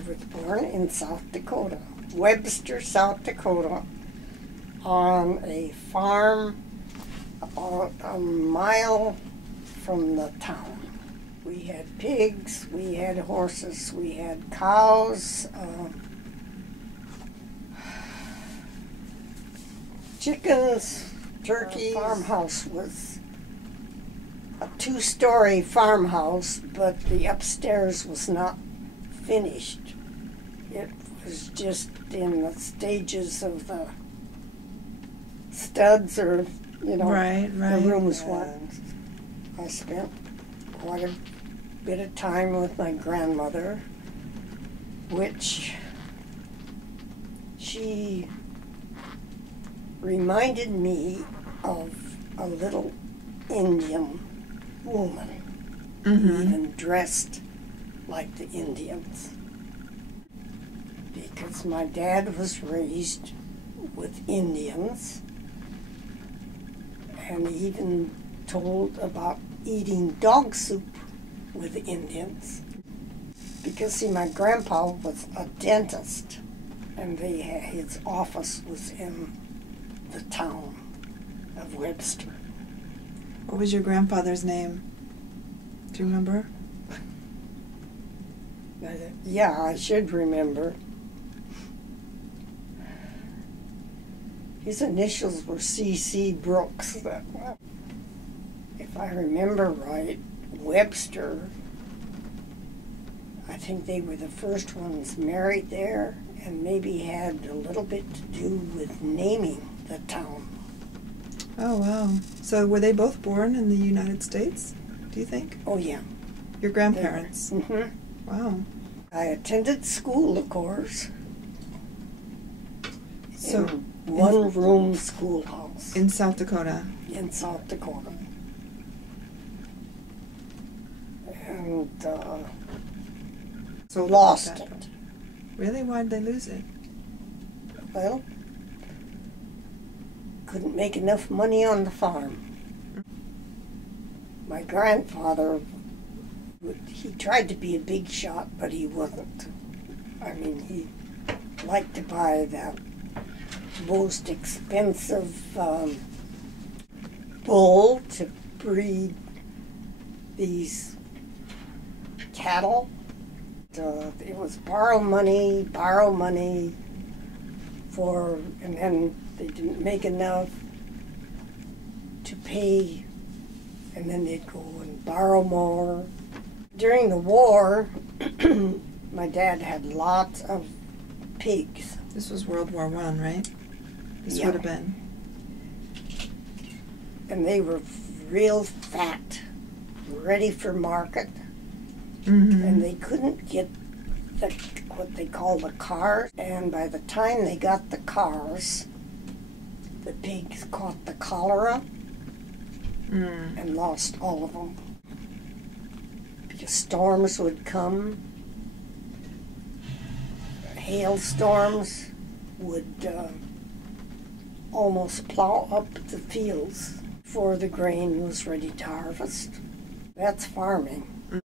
I was born in South Dakota, Webster, South Dakota, on a farm about a mile from the town. We had pigs, we had horses, we had cows, chickens, turkeys. Our farmhouse was a two-story farmhouse, but the upstairs was not finished. It was just in the stages of the studs, or, you know, the rooms weren't. I spent quite a bit of time with my grandmother, which she reminded me of a little Indian woman, even dressed like the Indians. Because my dad was raised with Indians, and he even told about eating dog soup with the Indians. Because, see, my grandpa was a dentist, and his office was in the town of Webster. What was your grandfather's name? Do you remember? Yeah, I should remember. His initials were C.C. Brooks. If I remember right, Webster, I think they were the first ones married there, and maybe had a little bit to do with naming the town. Oh, wow. So were they both born in the United States, do you think? Oh, yeah. Your grandparents? Mm-hmm. Wow. I attended school, of course. So, one-room schoolhouse. In South Dakota? In South Dakota. And so lost it. Really? Why did they lose it? Well, couldn't make enough money on the farm. My grandfather, he tried to be a big shot, but he wasn't. I mean, he liked to buy the most expensive bull to breed these cattle. It was borrow money for, and then they didn't make enough to pay, and then they'd go and borrow more. During the war, my dad had lots of pigs. This was World War I, right? This Yeah. would have been. And they were real fat, ready for market. And they couldn't get what they call the cars. And by the time they got the cars, the pigs caught the cholera and lost all of them. Because storms would come, hailstorms would almost plow up the fields before the grain was ready to harvest. That's farming.